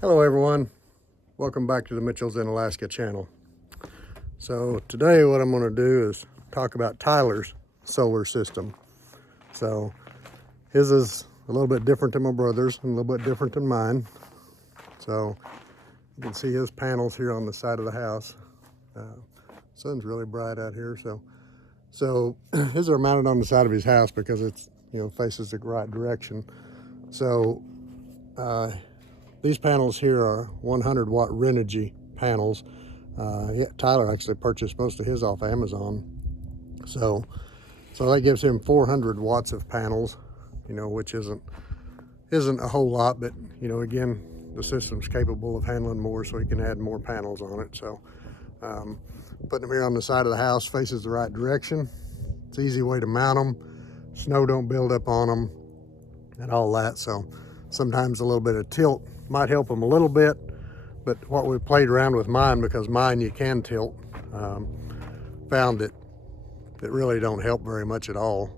Hello everyone, welcome back to the Mitchells in Alaska channel. So today what I'm going to do is talk about Tyler's solar system. So his is a little bit different than my brother's and a little bit different than mine. So you can see his panels here on the side of the house. Sun's really bright out here, so his are mounted on the side of his house because it's, faces the right direction. So these panels here are 100 watt Renogy panels. Tyler actually purchased most of his off Amazon. So that gives him 400 watts of panels, which isn't a whole lot, but again, the system's capable of handling more, so he can add more panels on it. So putting them here on the side of the house, faces the right direction. It's an easy way to mount them. Snow don't build up on them and all that. So sometimes a little bit of tilt might help them a little bit, but what we played around with mine, because mine you can tilt, found that really don't help very much at all.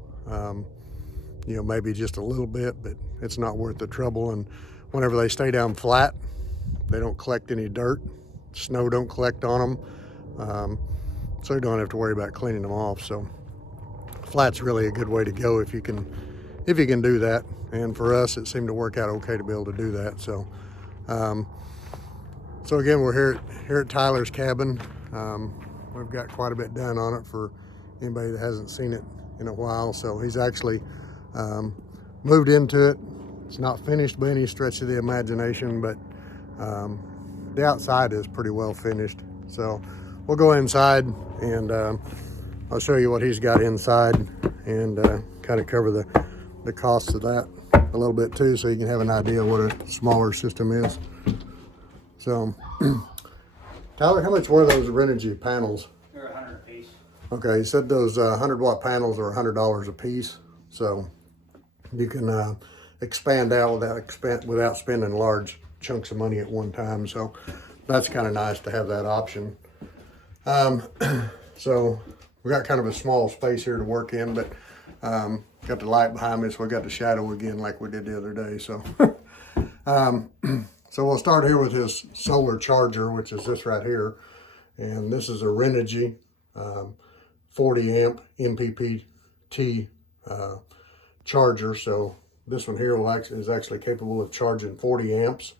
Maybe just a little bit, but it's not worth the trouble. And whenever they stay down flat, they don't collect any dirt. Snow don't collect on them, so you don't have to worry about cleaning them off. So flat's really a good way to go if you can do that. And for us, it seemed to work out okay to be able to do that. So so again, we're here at Tyler's cabin. We've got quite a bit done on it for anybody that hasn't seen it in a while. So he's actually moved into it. It's not finished by any stretch of the imagination, but the outside is pretty well finished. So we'll go inside and I'll show you what he's got inside and kind of cover the costs of that a little bit too, so you can have an idea what a smaller system is. So, Tyler, how much were those Renogy panels? They're 100 a piece. Okay, you said those 100 watt panels are $100 a piece, so you can expand out without spending large chunks of money at one time. So that's kind of nice to have that option. So we got kind of a small space here to work in, but got the light behind me, so we got the shadow again like we did the other day. So so we'll start here with his solar charger, which is this right here. And this is a Renogy 40 amp MPPT charger. So this one here is actually capable of charging 40 amps.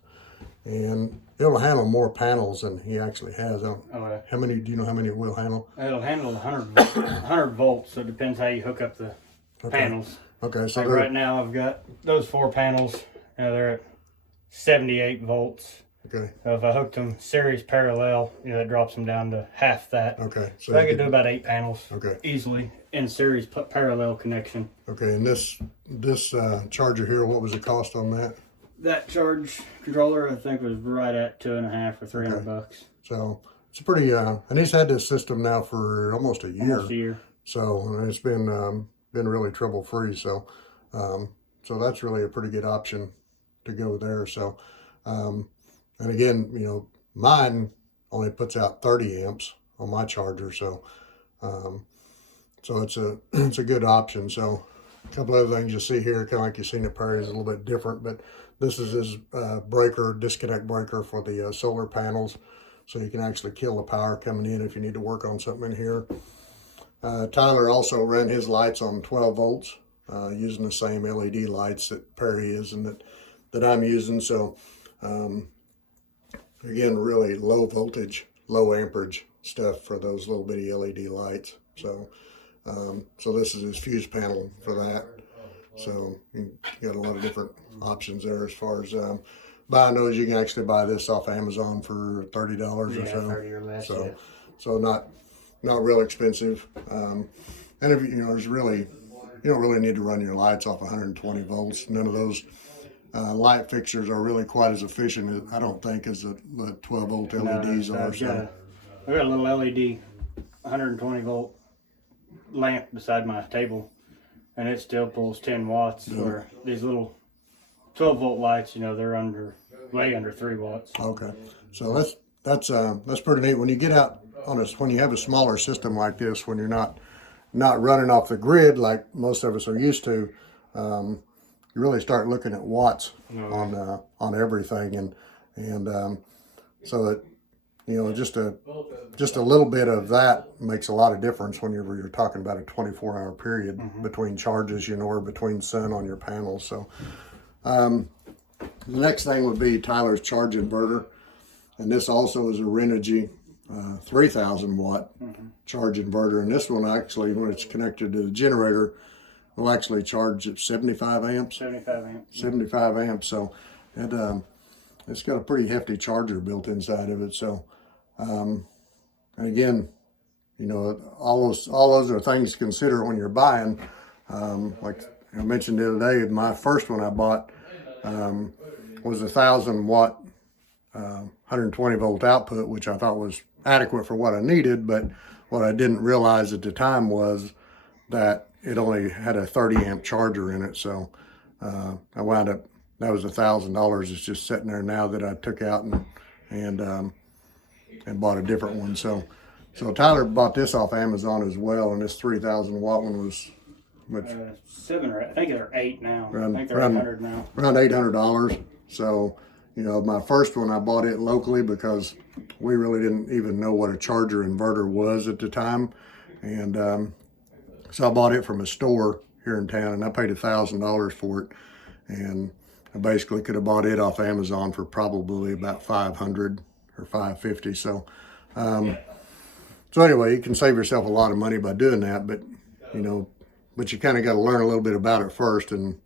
And it'll handle more panels than he actually has. Oh, yeah. How many, do you know how many it will handle? It'll handle 100 volts, so it depends how you hook up the panels. Okay, so like right now I've got those 4 panels, they're at 78 volts. Okay. So if I hooked them series parallel, that drops them down to half that. Okay. So I could do about 8 panels. Okay. Easily in series parallel connection. Okay, and this charger here, what was the cost on that? That charge controller, I think, was right at $250 or $300 bucks. So it's pretty, and he's had this system now for almost a year. Almost a year. So and it's been really trouble free. So so that's really a pretty good option to go there. So and again, mine only puts out 30 amps on my charger. So so it's a good option. So a couple other things you see here, kind of like you've seen at Perry, is a little bit different, but this is his disconnect breaker for the solar panels, so you can actually kill the power coming in if you need to work on something in here. Tyler also ran his lights on 12 volts using the same LED lights that Perry is and that I'm using. So again, really low voltage, low amperage stuff for those little bitty LED lights. So so this is his fuse panel for that. So you got a lot of different options there as far as buying those. You can actually buy this off Amazon for $30 or so. 30 or less. So Yeah. so not real expensive. And if you don't really need to run your lights off 120 volts. None of those light fixtures are really quite as efficient, I don't think, as the 12 volt LEDs are. I've got a little LED 120 volt lamp beside my table, and it still pulls 10 watts. Yeah. Where these little 12 volt lights, they're way under 3 watts. Okay, so that's pretty neat. When you get out when you have a smaller system like this, when you're not running off the grid like most of us are used to, you really start looking at watts on everything. And And so it, you know, just a little bit of that makes a lot of difference whenever you're talking about a 24-hour period between charges, you know, or between sun on your panels. So the next thing would be Tyler's charge inverter. And this also is a Renogy 3,000 watt charge inverter. And this one actually, when it's connected to the generator, will actually charge at 75 amps. 75 amps. 75 amps. So it's got a pretty hefty charger built inside of it. So, and again, you know, all those are things to consider when you're buying. Like I mentioned the other day, my first one I bought was a 1,000 watt, 120 volt output, which I thought was adequate for what I needed. But what I didn't realize at the time was that it only had a 30 amp charger in it. So I wound up, that was $1,000. It's just sitting there now that I took out and bought a different one. So Tyler bought this off Amazon as well, and this 3,000 watt one was much. 7 or I think they're 8 now. Around, I think they're 800 now. Around $800. So, you know, my first one I bought it locally because we really didn't even know what a charger inverter was at the time, and so I bought it from a store here in town, and I paid $1,000 for it, and I basically could have bought it off Amazon for probably about 500 or 550. So, so anyway, you can save yourself a lot of money by doing that, but you know, but you kind of got to learn a little bit about it first, and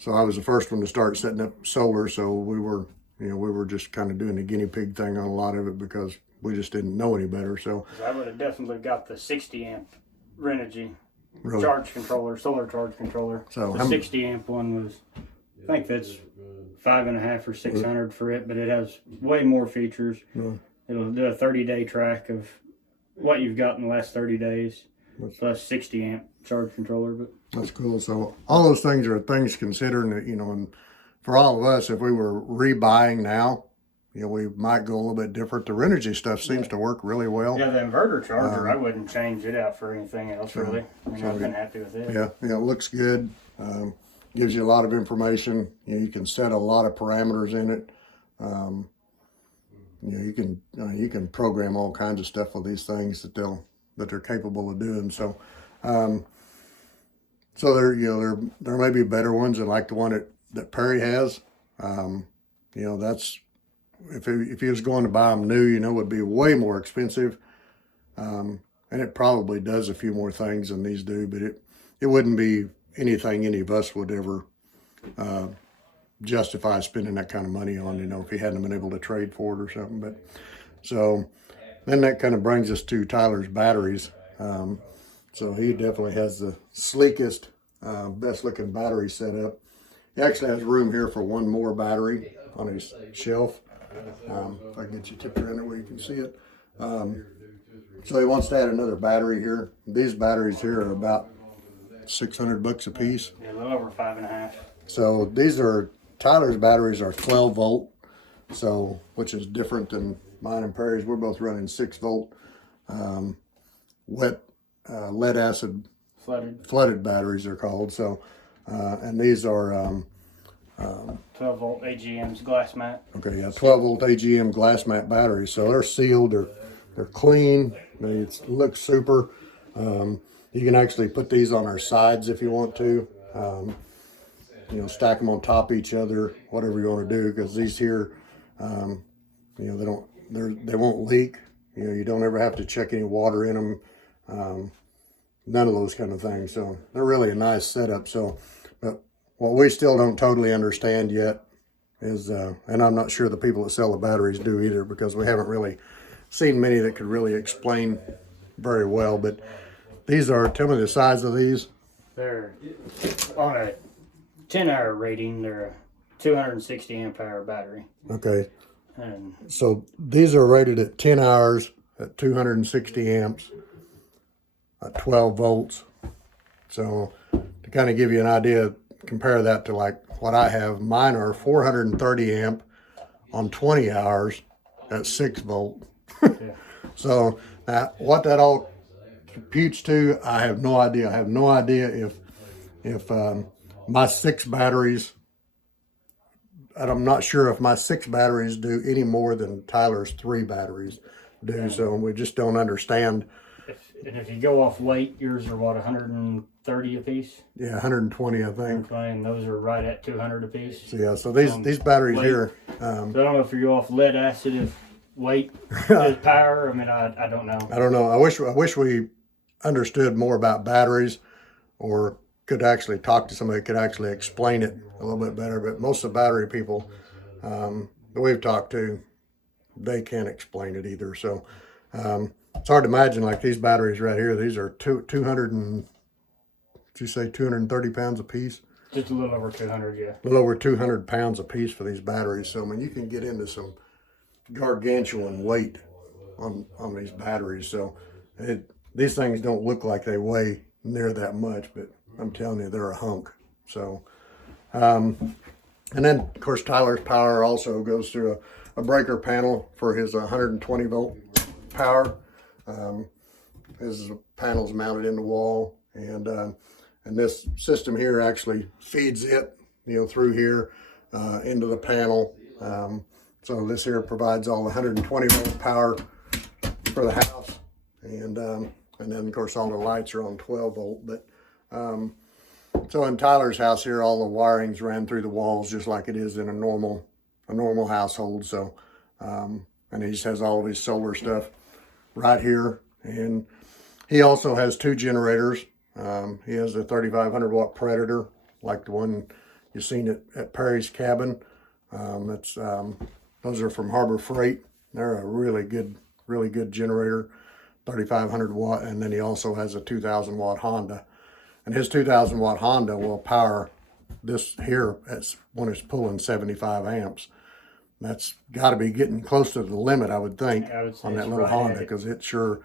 so I was the first one to start setting up solar. So we were just kind of doing the guinea pig thing on a lot of it because we just didn't know any better. So I would have definitely got the 60 amp Renogy really, charge controller, solar charge controller. So the 60 amp one was, I think that's 5.5 or 600 for it, but it has way more features. It'll do a 30-day track of what you've got in the last 30 days, plus 60 amp charge controller. But that's cool. So all those things are things considering that, you know, and for all of us, if we were rebuying now, you know, we might go a little bit different. The Renogy stuff seems to work really well. Yeah, the inverter charger, I wouldn't change it out for anything else, really. I mean, I've been happy with it. Yeah, it looks good. Gives you a lot of information. You know, you can set a lot of parameters in it. You know, you can program all kinds of stuff with these things that they're capable of doing. So, so there may be better ones, and like the one that Perry has. You know, that's if he was going to buy them new, you know, it would be way more expensive. And it probably does a few more things than these do, but it wouldn't be anything any of us would ever justify spending that kind of money on, you know, if he hadn't been able to trade for it or something. But so then that kind of brings us to Tyler's batteries. So he definitely has the sleekest, best looking battery setup. He actually has room here for one more battery on his shelf. If I can get you tipped around it where you can see it. So he wants to add another battery here. These batteries here are about $600 a piece. Yeah, a little over 5.5. So these are, Tyler's batteries are 12 volt. So, which is different than mine and Perry's. We're both running 6 volt, wet, lead acid flooded batteries are called. So, and these are, 12 volt AGM's glass mat. okay, yeah, 12 volt AGM glass mat batteries. So they're sealed, they're clean, they look super. You can actually put these on our sides if you want to. You know, stack them on top of each other, whatever you want to do, because these here, you know, they won't leak. You know, you don't ever have to check any water in them. None of those kind of things. So they're really a nice setup. So, but what we still don't totally understand yet is, and I'm not sure the people that sell the batteries do either, because we haven't really seen many that could really explain very well. But these are, tell me the size of these. They're on a 10-hour rating. They're a 260 amp hour battery. Okay. And so these are rated at 10 hours at 260 amps at 12 volts. So to kind of give you an idea, compare that to like what I have. Mine are 430 amp on 20 hours at 6 volt. yeah. So what that all computes to, I have no idea. I have no idea if my 6 batteries I'm not sure if my 6 batteries do any more than Tyler's 3 batteries do. So we just don't understand. If you go off weight, yours are what, 130 a piece? Yeah, 120, I think. 120, and those are right at 200 a piece. So yeah, so these batteries weight. here. So I don't know if you go off lead acid, if weight is power. I mean, I don't know. I don't know. I wish we understood more about batteries, or could actually talk to somebody who could actually explain it a little bit better. But most of the battery people that we've talked to, they can't explain it either. So it's hard to imagine, like these batteries right here. These are 200 and, did you say 230 pounds a piece? Just a little over 200, yeah. A little over 200 pounds a piece for these batteries. So I mean, you can get into some gargantuan weight on these batteries. So these things don't look like they weigh near that much, but I'm telling you, they're a hunk. So, and then of course Tyler's power also goes through a breaker panel for his 120 volt power. His panel's mounted in the wall, and this system here actually feeds it, through here into the panel. So this here provides all the 120 volt power for the house, and then of course all the lights are on 12 volt. But so in Tyler's house here, all the wiring's ran through the walls just like it is in a normal household. So and he just has all of his solar stuff right here, and he also has 2 generators. He has a 3,500 watt Predator, like the one you've seen at Perry's cabin. Those are from Harbor Freight. They're a really good generator, 3,500 watt, and then he also has a 2,000 watt Honda. And his 2,000 watt Honda will power this here when it's pulling 75 amps. That's got to be getting close to the limit, I would think, on that little Honda, because it sure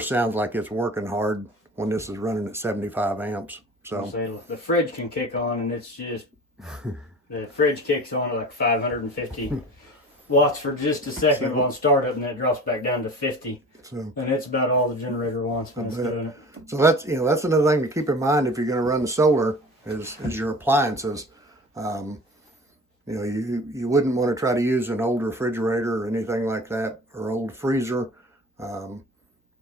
sounds like it's working hard when this is running at 75 amps. So the fridge can kick on, and it's just the fridge kicks on at like 550 watts for just a second on startup, and then it drops back down to 50. And it's about all the generator wants when it's doing it. So that's another thing to keep in mind if you're going to run the solar is your appliances. You wouldn't want to try to use an old refrigerator or anything like that, or old freezer,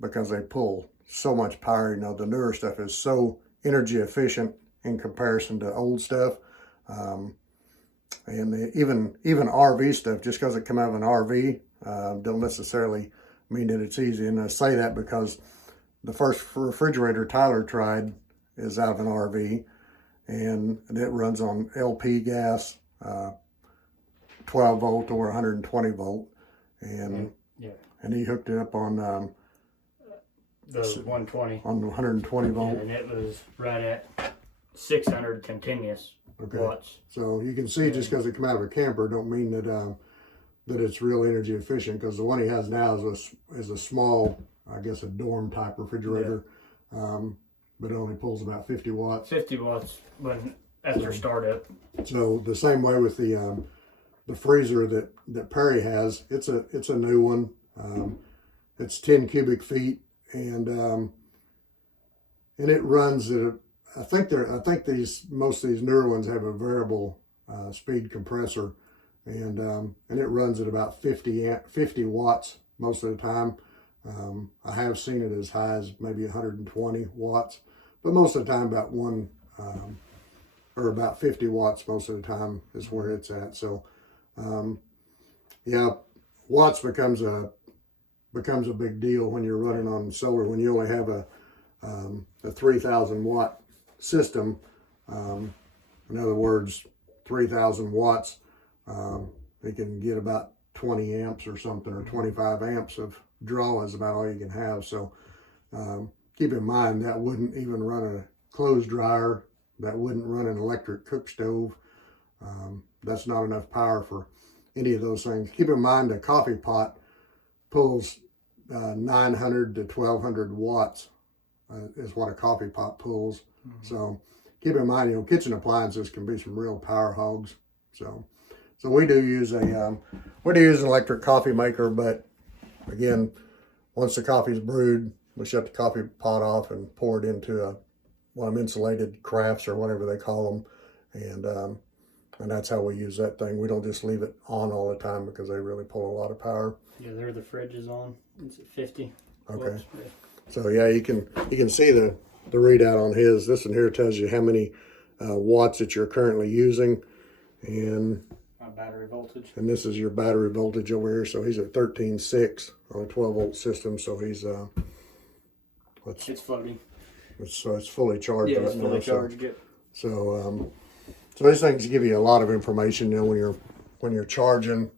because they pull so much power. The newer stuff is so energy efficient in comparison to old stuff. And even RV stuff, just because it come out of an RV, don't necessarily mean that it's easy. And I say that because the first refrigerator Tyler tried is out of an RV, and it runs on LP gas, 12 volt or 120 volt, and he hooked it up on the 120 on 120 volt, and it was right at 600 continuous watts. So you can see, just because it come out of a camper don't mean that it's real energy efficient, because the one he has now is a small, I guess a dorm type refrigerator, but it only pulls about 50 watts. 50 watts after startup. So the same way with the freezer that Perry has, it's a new one. It's 10 cubic feet, and it runs at I think most of these newer ones have a variable speed compressor, and it runs at about 50 watts most of the time. I have seen it as high as maybe 120 watts, but most of the time about 50 watts most of the time is where it's at. So watts becomes a big deal when you're running on solar, when you only have a 3,000 watt system. In other words, 3,000 watts, you can get about 20 amps or something, or 25 amps of draw is about all you can have. So keep in mind that wouldn't even run a clothes dryer, that wouldn't run an electric cook stove. That's not enough power for any of those things. Keep in mind a coffee pot pulls 900 to 1,200 watts is what a coffee pot pulls. Mm-hmm. So keep in mind, kitchen appliances can be some real power hogs. So we do use an electric coffee maker, but again, once the coffee's brewed, we shut the coffee pot off and pour it into one of them insulated crafts or whatever they call them, And that's how we use that thing. We don't just leave it on all the time because they really pull a lot of power. Yeah, there the fridge is on. It's at 50. Okay. Whoops. So yeah, you can see the readout on his. This one here tells you how many watts that you're currently using, and My battery voltage. and this is your battery voltage over here. So he's at 13.6 on a 12-volt system. So he's It's floating. so it's fully charged Yeah, right it's now. fully charged. Good. So these things give you a lot of information. You know, when you're charging,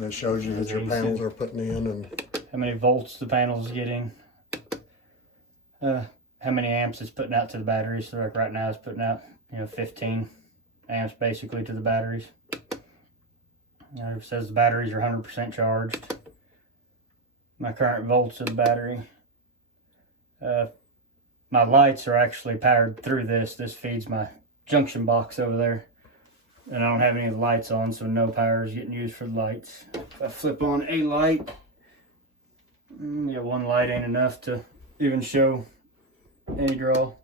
it shows you that your panels are putting in and How many volts the panel's getting. How many amps it's putting out to the batteries. So like right now it's putting out 15 amps basically to the batteries. It says the batteries are 100% charged. My current volts of the battery. My lights are actually powered through this. This feeds my junction box over there. And I don't have any of the lights on, so no power is getting used for the lights. If I flip on a light, yeah, one light ain't enough to even show any draw.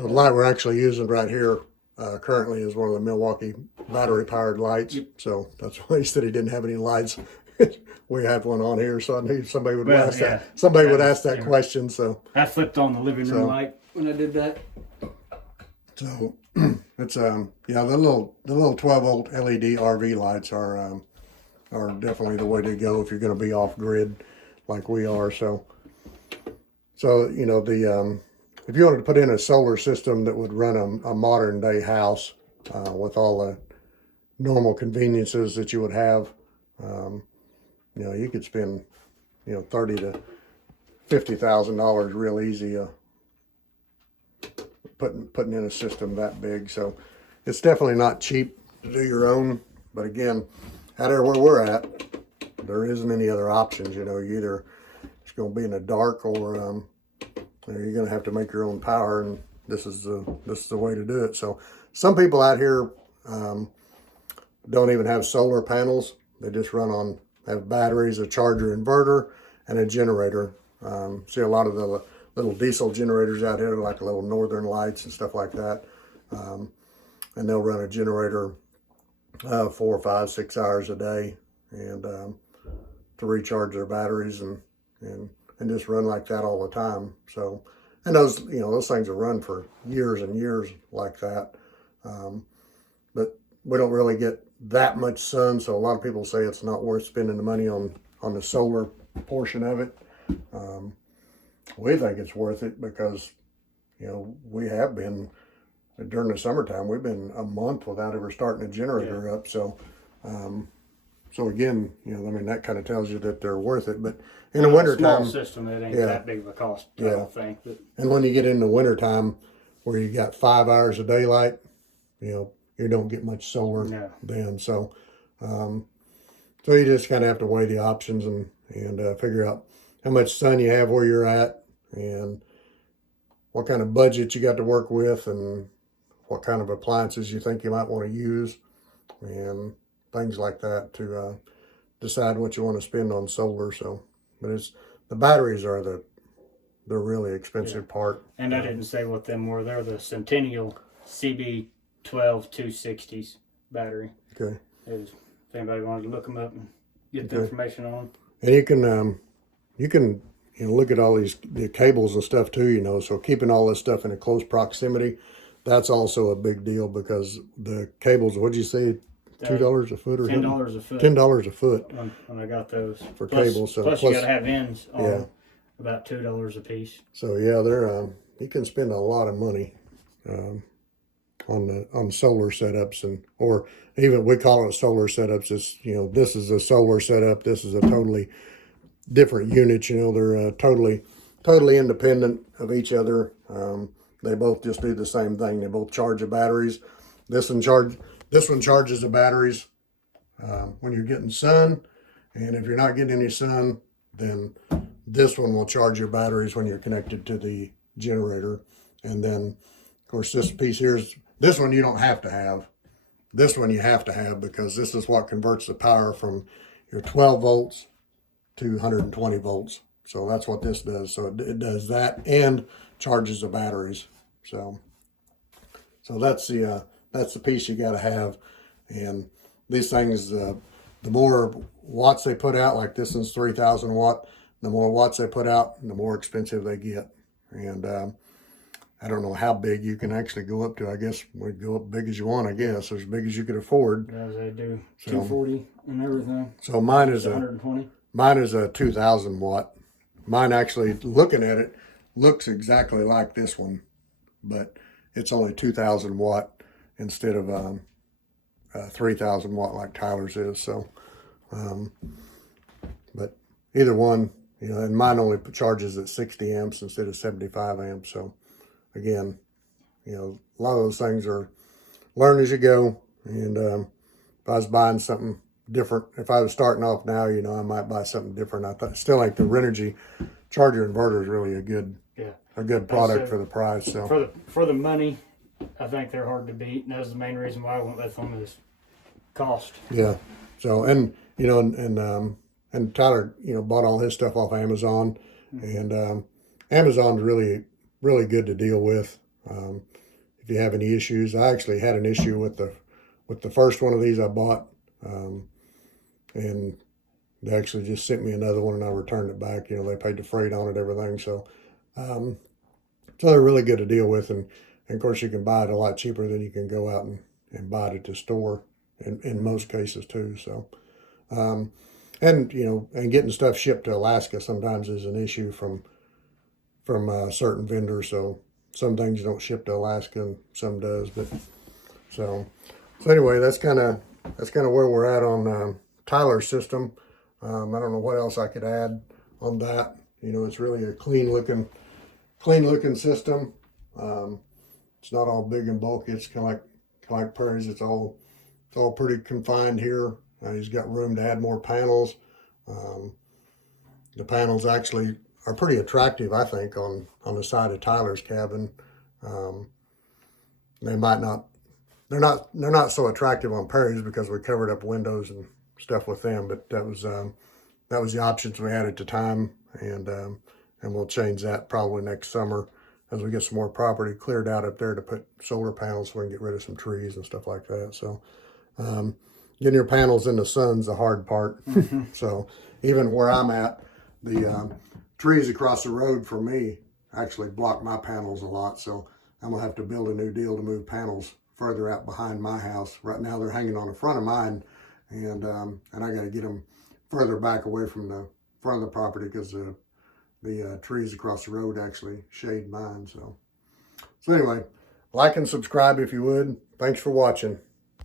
the light we're actually using right here currently is one of the Milwaukee battery powered lights. Yep. So that's why he said he didn't have any lights. We have one on here, so I knew somebody would Well, ask yeah. that. Somebody would ask that Yeah. question. So I flipped on the living room So- light when I did that. so it's yeah, the little 12-volt LED RV lights are definitely the way to go if you're going to be off grid like we are. So you know, the if you wanted to put in a solar system that would run a modern day house with all the normal conveniences that you would have, you know, you could spend $30,000 to $50,000 real easy putting in a system that big. So it's definitely not cheap to do your own. But again, out there where we're at, there isn't any other options. You know, you either it's going to be in the dark or you're going to have to make your own power, and this is the way to do it. So some people out here don't even have solar panels. They just have batteries, a charger, inverter, and a generator. See a lot of the little diesel generators out here, like little Northern Lights and stuff like that. And they'll run a generator 4, 5, 6 hours a day, and to recharge their batteries and just run like that all the time. So, and those things will run for years and years like that. But we don't really get that much sun, so a lot of people say it's not worth spending the money on the solar portion of it. We think it's worth it because we have been during the summertime. We've been a month without ever starting a generator up. So again, I mean, that kind of tells you that they're worth it. But in the wintertime, small system, it ain't that big of a cost. I don't think. But and when you get in the wintertime where you got 5 hours of daylight, you don't get much solar then. So so you just kind of have to weigh the options and figure out how much sun you have where you're at, and what kind of budget you got to work with, and what kind of appliances you think you might want to use, and things like that to decide what you want to spend on solar. So, but the batteries are the really expensive part. And I didn't say what them were. They're the Centennial CB12 260s battery. Okay. If anybody wanted to look them up and get the information on them. And you can look at all the cables and stuff too. So keeping all this stuff in a close proximity, that's also a big deal, because the cables, what'd you say, $2 a foot or something? $10 a foot. $10 a foot When I got those. for cables. So plus you got to have ends on about $2 a piece. So yeah, they're you can spend a lot of money on solar setups, or even we call it solar setups. It's this is a solar setup. This is a totally different unit. They're totally independent of each other. They both just do the same thing. They both charge the batteries. This one charges the batteries when you're getting sun, and if you're not getting any sun, then this one will charge your batteries when you're connected to the generator. And then, of course, this piece here this one you don't have to have. This one you have to have, because this is what converts the power from your 12 volts to 120 volts. So that's what this does. So it does that and charges the batteries. So that's the that's the piece you got to have. And these things, the more watts they put out, like this one's 3,000 watt, the more watts they put out, the more expensive they get. And I don't know how big you can actually go up to. I guess we'd go up big as you want, I guess, as big as you could afford. As they do, So, 240 and everything. So mine is 120. Mine is a 2,000 watt. Mine actually, looking at it, looks exactly like this one, but it's only 2,000 watt instead of 3,000 watt like Tyler's is. So, but either one, you know, and mine only charges at 60 amps instead of 75 amps. So again, you know, a lot of those things are learn as you go. And if I was buying something different, if I was starting off now, you know, I might buy something different. I still like the Renogy charger inverter is really a good product for the price. So for the money, I think they're hard to beat, and that's the main reason why I went with them is cost. Yeah. So, and you know, and Tyler, you know, bought all his stuff off Amazon, and Amazon's really good to deal with. If you have any issues, I actually had an issue with the first one of these I bought, and they actually just sent me another one, and I returned it back. You know, they paid the freight on it, everything. So, so they're really good to deal with, and of course you can buy it a lot cheaper than you can go out and buy it at the store in most cases too. So, and you know, and getting stuff shipped to Alaska sometimes is an issue from certain vendors. So some things don't ship to Alaska and some does, but so anyway, that's kind of where we're at on Tyler's system. I don't know what else I could add on that. You know, it's really a clean looking system. It's not all big and bulky. It's kind of like Prairie's. It's all pretty confined here. He's got room to add more panels. The panels actually are pretty attractive, I think, on the side of Tyler's cabin. They're not so attractive on Prairie's because we covered up windows and stuff with them. But that was the options we had at the time, and we'll change that probably next summer as we get some more property cleared out up there to put solar panels so we can get rid of some trees and stuff like that. So getting your panels in the sun's the hard part. So even where I'm at, the trees across the road from me actually block my panels a lot. So I'm gonna have to build a new deal to move panels further out behind my house. Right now they're hanging on the front of mine, and I got to get them further back away from the front of the property because the trees across the road actually shade mine. So anyway, like and subscribe if you would. Thanks for watching.